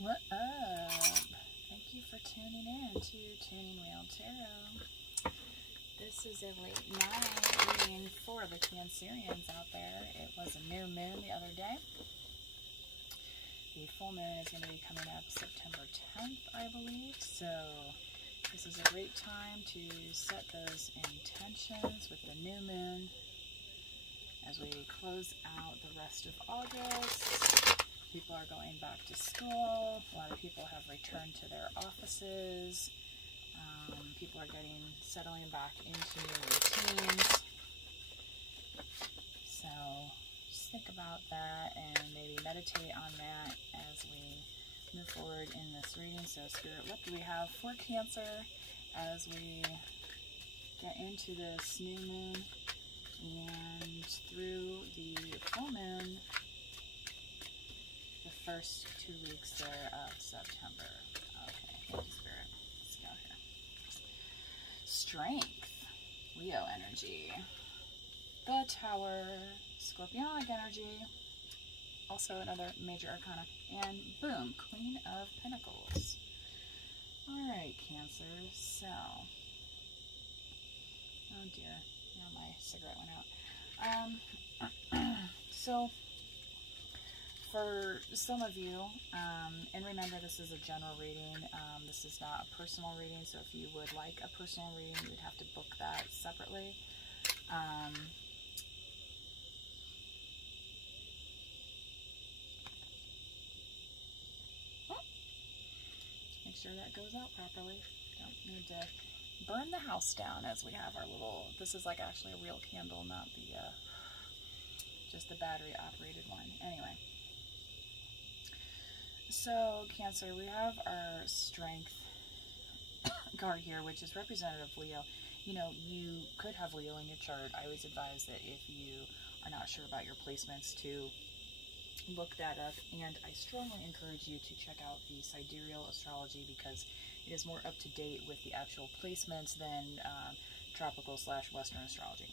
What up? Thank you for tuning in to Tuning Wheel Tarot. This is a late night reading for the Cancerians out there. It was a new moon the other day. The full moon is going to be coming up September 10th, I believe. So this is a great time to set those intentions with the new moon as we close out the rest of August. People are going back to school. A lot of people have returned to their offices. People are settling back into new routines. So just think about that and maybe meditate on that as we move forward in this reading. So Spirit, what do we have for Cancer as we get into this new moon and through the full moon, the first 2 weeks there of September? Okay, thank you, Spirit. Let's go here. Strength, Leo energy, the Tower, Scorpionic energy, also another major arcana, and boom, Queen of Pentacles. Alright, Cancer, so, oh dear, now my cigarette went out. So, for some of you, and remember this is a general reading, this is not a personal reading, so if you would like a personal reading, you would have to book that separately. Make sure that goes out properly. Don't need to burn the house down as we have our little, this is like actually a real candle, not the, just the battery operated one. Anyway. So, Cancer, we have our Strength card here, which is representative of Leo. You know, you could have Leo in your chart. I always advise that if you are not sure about your placements to look that up, and I strongly encourage you to check out the sidereal astrology because it is more up to date with the actual placements than tropical/Western astrology.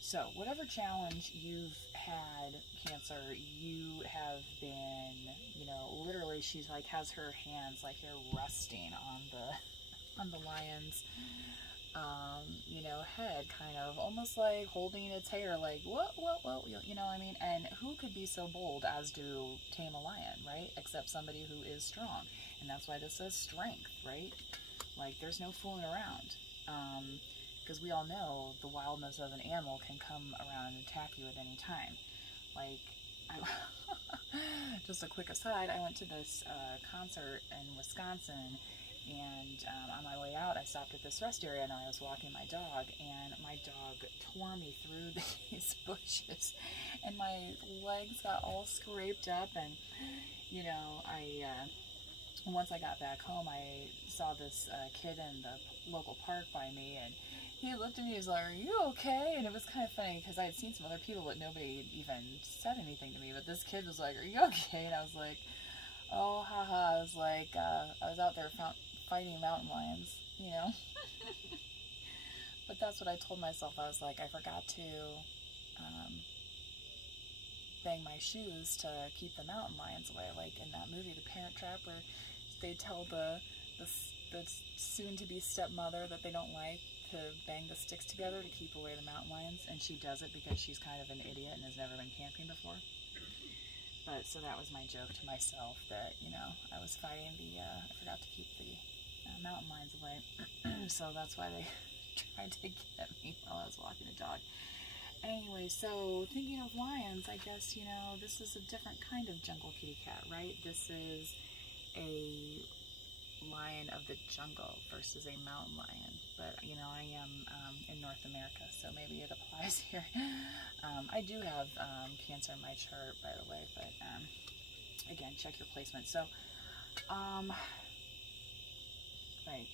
So, whatever challenge you've had, Cancer, you have been, you know, literally she's like has her hands like they're resting on the lion's, you know, head, kind of almost like holding its hair, like what, you know what I mean? And who could be so bold as to tame a lion, right? Except somebody who is strong, and that's why this says strength, right? Like there's no fooling around. Because we all know the wildness of an animal can come around and attack you at any time. Like, just a quick aside, I went to this concert in Wisconsin, and on my way out, I stopped at this rest area, and I was walking my dog, and my dog tore me through these bushes, and my legs got all scraped up, and, you know, once I got back home, I saw this kid in the local park by me, and he looked at me, he was like, "Are you okay?" And it was kind of funny because I had seen some other people, but nobody even said anything to me. But this kid was like, "Are you okay?" And I was like, "Oh, haha." I was like, I was out there fighting mountain lions, you know. But that's what I told myself. I was like, I forgot to bang my shoes to keep the mountain lions away. Like in that movie, The Parent Trap, where they tell the soon-to-be stepmother that they don't like to bang the sticks together to keep away the mountain lions, and she does it because she's kind of an idiot and has never been camping before. But so that was my joke to myself that, you know, I was fighting I forgot to keep the mountain lions away. So that's why they tried to get me while I was walking the dog. Anyway, so thinking of lions, I guess, you know, this is a different kind of jungle kitty cat, right? This is a lion of the jungle versus a mountain lion. But, you know, I am in North America, so maybe it applies here. I do have Cancer in my chart, by the way, but again, check your placement. So, right,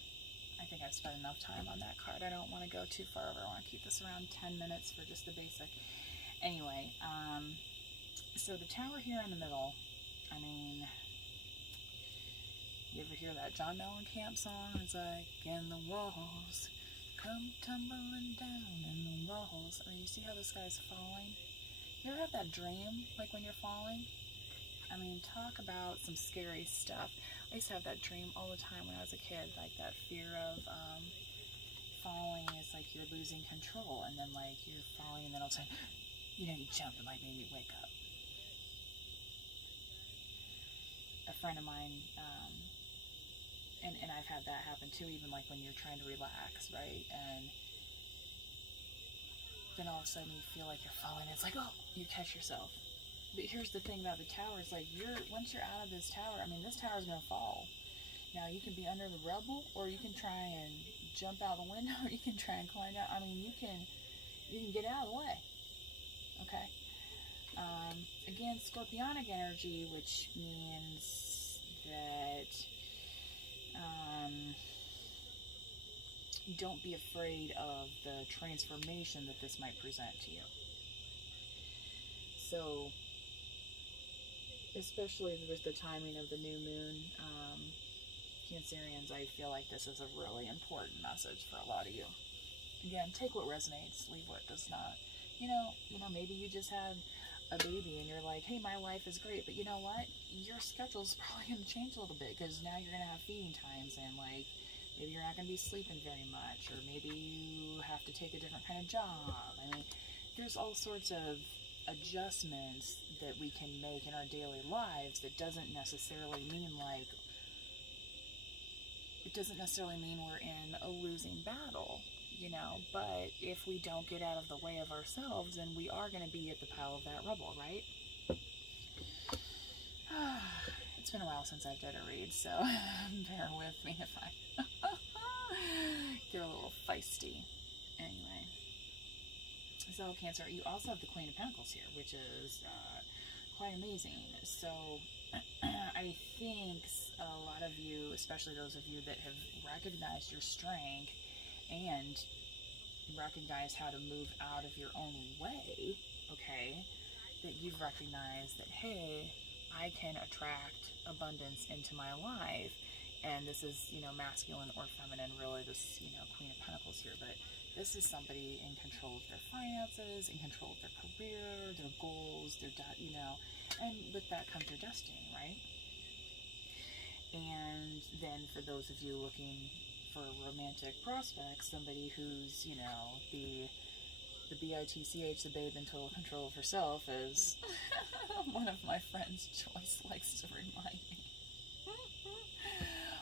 I think I've spent enough time on that card. I don't want to go too far over. I want to keep this around 10 minutes for just the basic. Anyway, so the Tower here in the middle, I mean, you ever hear that John Mellencamp song? It's like, and the walls come tumbling down, and the walls. I mean, you see how this guy's falling? You ever have that dream, like when you're falling? I mean, talk about some scary stuff. I used to have that dream all the time when I was a kid, like that fear of falling. It's like you're losing control, and then like you're falling, and then all of a sudden, you know, you jump and like maybe wake up. A friend of mine, and I've had that happen too, even like when you're trying to relax, right? And then all of a sudden you feel like you're falling. It's like, oh, you catch yourself. But here's the thing about the tower, it's like once you're out of this tower, I mean, this tower's gonna fall. Now you can be under the rubble, or you can try and jump out the window, or you can try and climb out. I mean, you can get out of the way. Okay. Again, scorpionic energy, which means that don't be afraid of the transformation that this might present to you. So, especially with the timing of the new moon, Cancerians, I feel like this is a really important message for a lot of you. Again, take what resonates, leave what does not. You know, maybe you just had a baby and you're like, hey, my life is great, but you know what? Your schedule's probably going to change a little bit, because now you're going to have feeding times, and like maybe you're not going to be sleeping very much, or maybe you have to take a different kind of job. I mean, there's all sorts of adjustments that we can make in our daily lives that doesn't necessarily mean like, it doesn't necessarily mean we're in a losing battle. You know, but if we don't get out of the way of ourselves, then we are going to be at the pile of that rubble, right? It's been a while since I've done a read, so bear with me if I get a little feisty. Anyway, so Cancer, you also have the Queen of Pentacles here, which is quite amazing. So I think a lot of you, especially those of you that have recognized your strength and recognize how to move out of your own way, okay, that you've recognized that, hey, I can attract abundance into my life, and this is, you know, masculine or feminine, really, this, you know, Queen of Pentacles here, but this is somebody in control of their finances, in control of their career, their goals, their, you know, and with that comes their destiny, right? And then for those of you looking for romantic prospects, somebody who's, you know, the BITCH, the babe in total control of herself, as one of my friends, Joyce, likes to remind me.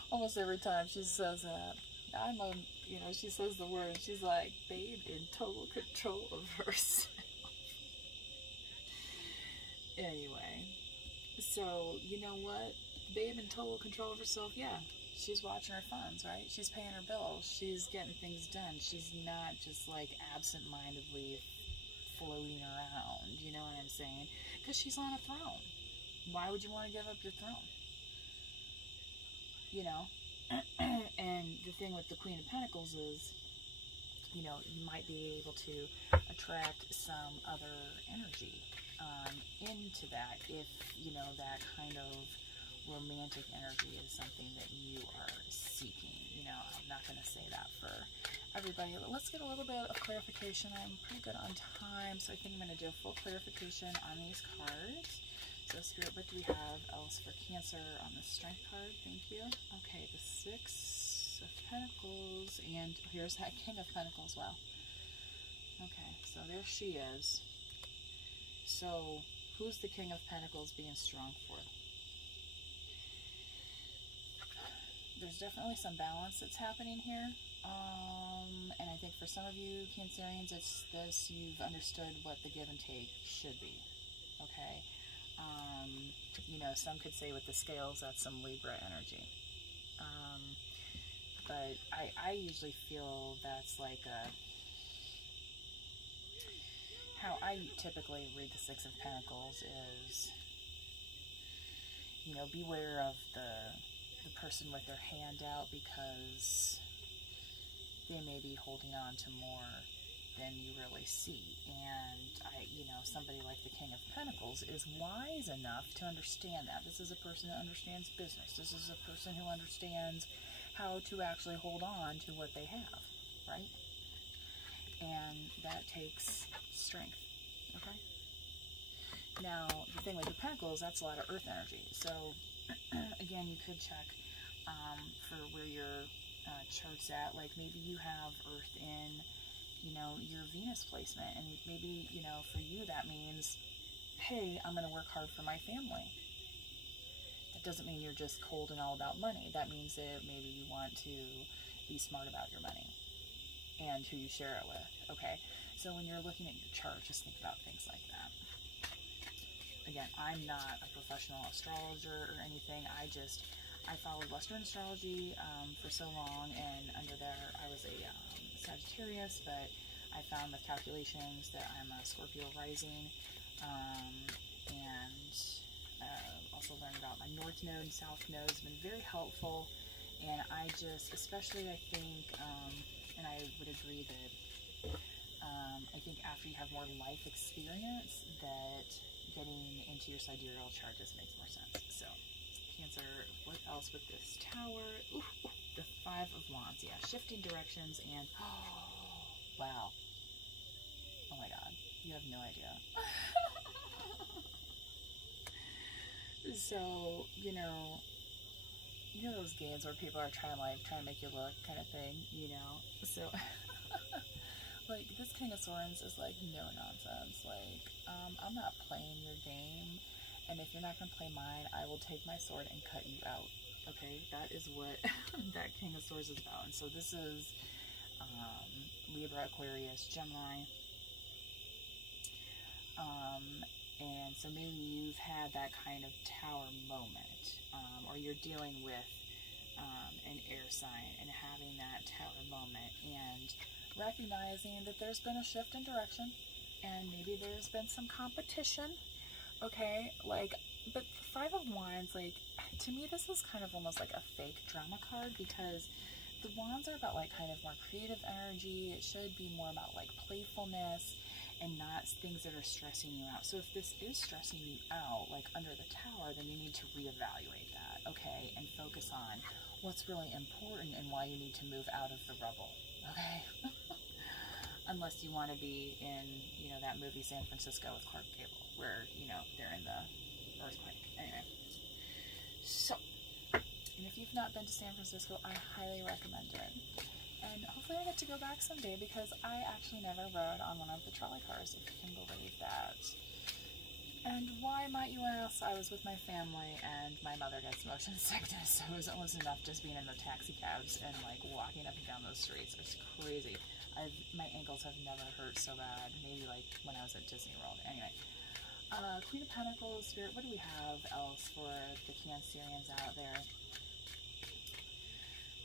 Almost every time she says that, she says the word, she's like, babe in total control of herself. Anyway, so, you know what? Babe in total control of herself, yeah. She's watching her funds, right? She's paying her bills. She's getting things done. She's not just like absent-mindedly floating around, you know what I'm saying? Because she's on a throne. Why would you want to give up your throne? You know? And the thing with the Queen of Pentacles is, you know, you might be able to attract some other energy into that if, you know, that kind of romantic energy is something that you are seeking. You know, I'm not going to say that for everybody. Let's get a little bit of clarification. I'm pretty good on time, so I think I'm going to do a full clarification on these cards. So Spirit, what do we have else for Cancer on the Strength card? Thank you. Okay, the Six of Pentacles, and here's that King of Pentacles. Wow. Okay, so there she is. So who's the King of Pentacles being strong for? There's definitely some balance that's happening here, and I think for some of you Cancerians, it's this, you've understood what the give and take should be, okay? You know, some could say with the scales, that's some Libra energy, but I usually feel that's like how I typically read the Six of Pentacles is, you know, beware of the person with their hand out, because they may be holding on to more than you really see. And you know, somebody like the King of Pentacles is wise enough to understand that. This is a person that understands business. This is a person who understands how to actually hold on to what they have, right? And that takes strength, okay? Now, the thing with the Pentacles, that's a lot of earth energy. So, again, you could check for where your chart's at. Like, maybe you have earth in, you know, your Venus placement. And maybe, you know, for you that means, hey, I'm going to work hard for my family. That doesn't mean you're just cold and all about money. That means that maybe you want to be smart about your money and who you share it with, okay? So when you're looking at your chart, just think about things like that. Again, I'm not a professional astrologer or anything. I followed Western astrology for so long, and under there I was a Sagittarius, but I found with calculations that I'm a Scorpio rising, and also learned about my North Node and South Node has been very helpful. And I just, especially I think, and I would agree that I think after you have more life experience, that getting into your sidereal chart just makes more sense. So, Cancer, what else with this Tower? Ooh, the Five of Wands, yeah, shifting directions, and oh, wow. Oh my God, you have no idea. So, you know those games where people are trying to make you look kind of thing, you know? So, like, this King of Swords is like, no nonsense. Like, I'm not playing your game, and if you're not going to play mine, I will take my sword and cut you out. Okay? That is what that King of Swords is about. And so this is Libra, Aquarius, Gemini. And so maybe you've had that kind of Tower moment, or you're dealing with an air sign and having that Tower moment and recognizing that there's been a shift in direction and maybe there's been some competition, okay? Like, but the Five of Wands, like, to me this is kind of almost like a fake drama card, because the Wands are about like kind of more creative energy. It should be more about like playfulness and not things that are stressing you out. So if this is stressing you out, like under the Tower, then you need to reevaluate that, okay? And focus on what's really important and why you need to move out of the rubble, okay? Unless you want to be in, you know, that movie San Francisco with Clark Gable, where, you know, they're in the earthquake. Anyway. So, and if you've not been to San Francisco, I highly recommend it. And hopefully I get to go back someday, because I actually never rode on one of the trolley cars, if you can believe that. And why, might you ask? I was with my family, and my mother gets motion sickness, so it was almost enough just being in the taxi cabs and like walking up and down those streets. It's crazy. My ankles have never hurt so bad. Maybe like when I was at Disney World. Anyway, Queen of Pentacles, Spirit. What do we have else for the Cancerians out there?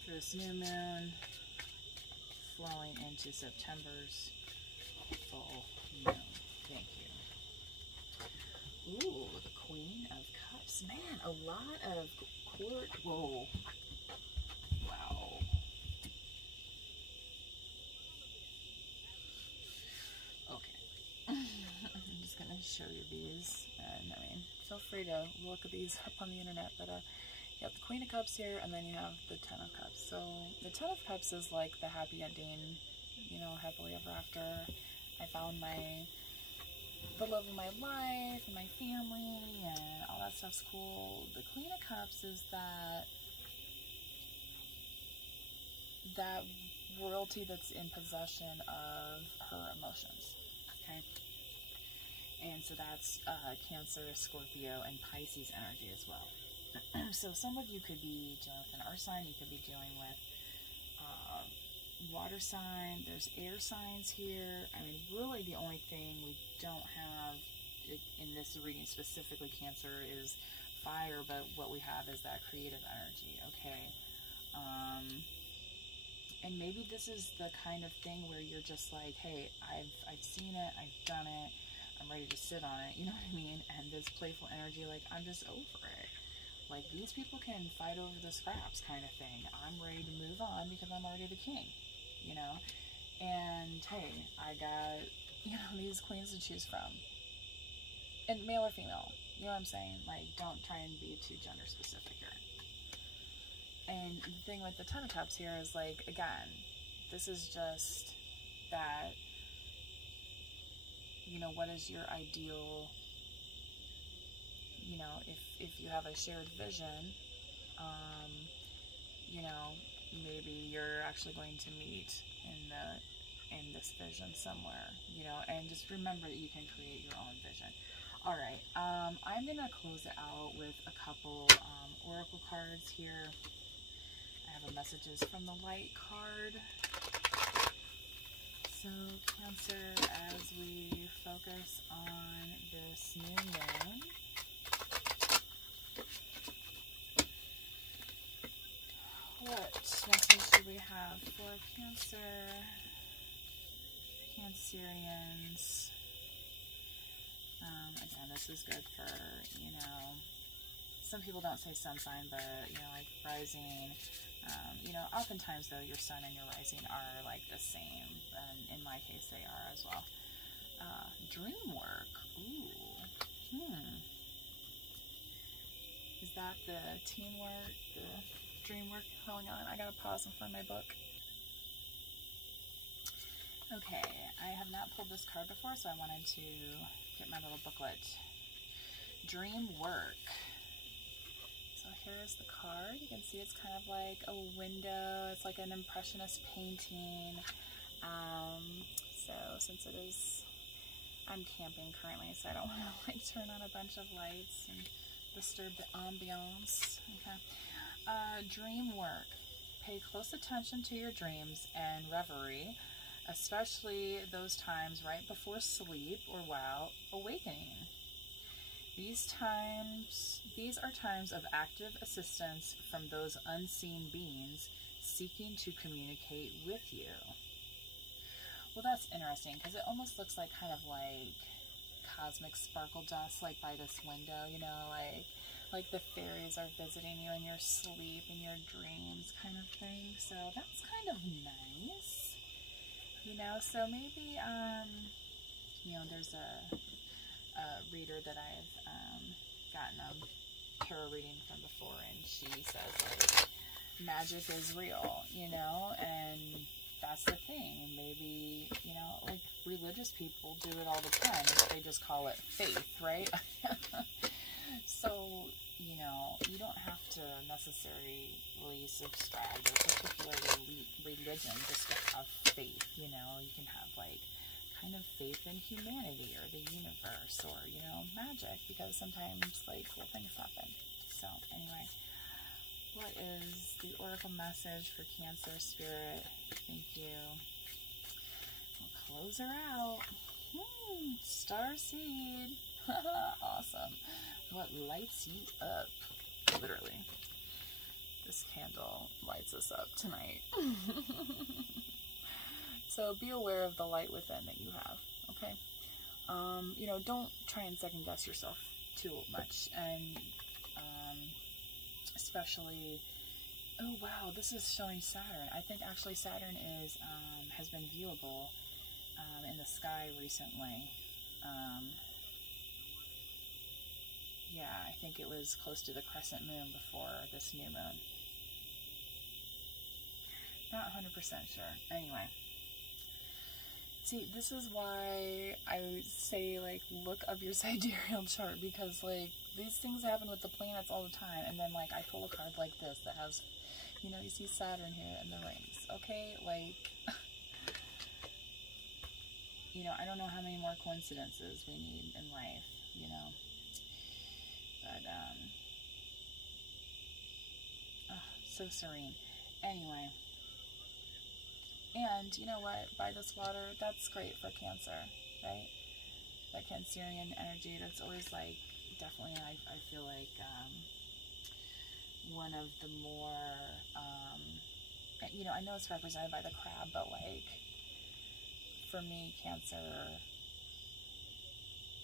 For this new moon, flowing into September's full moon. Thank you. Ooh, the Queen of Cups. Man, a lot of court. Whoa. Wow. Okay. I'm just going to show you these. And I mean, feel free to look at these up on the internet. But you have the Queen of Cups here, and then you have the Ten of Cups. So the Ten of Cups is like the happy ending, you know, happily ever after. I found the love of my life and my family and all that stuff's cool. The Queen of Cups is that royalty that's in possession of her emotions, okay? And so that's Cancer, Scorpio, and Pisces energy as well. So some of you could be dealing with an earth sign, you could be dealing with water sign, there's air signs here. I mean, really the only thing we don't have in this reading specifically, Cancer, is fire, but what we have is that creative energy, okay? And maybe this is the kind of thing where you're just like, hey, I've seen it, I've done it, I'm ready to sit on it, you know what I mean? And this playful energy, like, I'm just over it. Like, these people can fight over the scraps kind of thing. I'm ready to move on because I'm already the king, you know? And, hey, I got, you know, these queens to choose from. And male or female, you know what I'm saying? Like, don't try and be too gender specific here. And the thing with the Ten of Cups here is, like, again, this is just that, you know, what is your ideal if you have a shared vision, you know, maybe you're actually going to meet in this vision somewhere, you know, and just remember that you can create your own vision. All right, I'm gonna close it out with a couple oracle cards here. I have a messages from the light card. So Cancer, as we focus on this new moon, what message do we have for Cancer, Cancerians? Again, this is good for, you know, some people don't say sun sign, but, you know, like rising, you know, oftentimes though your sun and your rising are like the same, and in my case they are as well. Dream work, ooh, is that the teamwork, the dream work going on? I gotta pause and find my book. Okay, I have not pulled this card before, so I wanted to get my little booklet. Dream work. So here's the card. You can see it's kind of like a window. It's like an impressionist painting. So since it is, I'm camping currently, so I don't want to like turn on a bunch of lights and disturb the ambiance. Okay. Dream work. Pay close attention to your dreams and reverie, especially those times right before sleep or while awakening. These are times of active assistance from those unseen beings seeking to communicate with you. Well, that's interesting because it almost looks like kind of like cosmic sparkle dust, like by this window, you know, like the fairies are visiting you in your sleep, in your dreams kind of thing. So that's kind of nice, you know. So maybe, you know, there's a reader that I've gotten a tarot reading from before, and she says like magic is real, you know, and that's the thing. Maybe, you know, like religious people do it all the time. They just call it faith, right? So, you know, you don't have to necessarily subscribe to a particular religion just to have faith, you know. You can have like kind of faith in humanity or the universe or, you know, magic, because sometimes like cool things happen. So anyway, what is the oracle message for Cancer Spirit? Thank you. We'll close her out. Star seed. Awesome. What lights you up? Literally. This candle lights us up tonight. So be aware of the light within that you have, okay? You know, don't try and second guess yourself too much, and especially, oh wow, this is showing Saturn. I think actually Saturn is has been viewable in the sky recently. Yeah, I think it was close to the crescent moon before this new moon. Not 100% sure. Anyway. See, this is why I say, like, look up your sidereal chart, because, like, these things happen with the planets all the time, and then, like, I pull a card like this that has, you know, you see Saturn here and the rings, okay? Like, you know, I don't know how many more coincidences we need in life, you know, but, oh, so serene. Anyway. And you know what? By this water, that's great for Cancer, right? That Cancerian energy, that's always like, definitely, I feel like one of the more, you know, I know it's represented by the crab, but like, for me, Cancer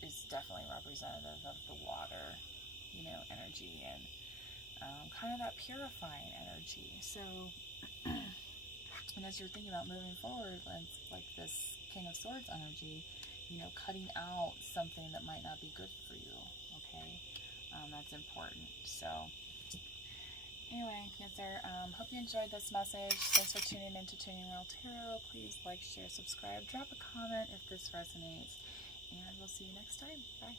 is definitely representative of the water, you know, energy, and kind of that purifying energy. So, and as you're thinking about moving forward, like this King of Swords energy, you know, cutting out something that might not be good for you, okay? That's important. So, anyway, Cancer, hope you enjoyed this message. Thanks for tuning in to Tuning World Tarot. Please like, share, subscribe, drop a comment if this resonates, and we'll see you next time. Bye.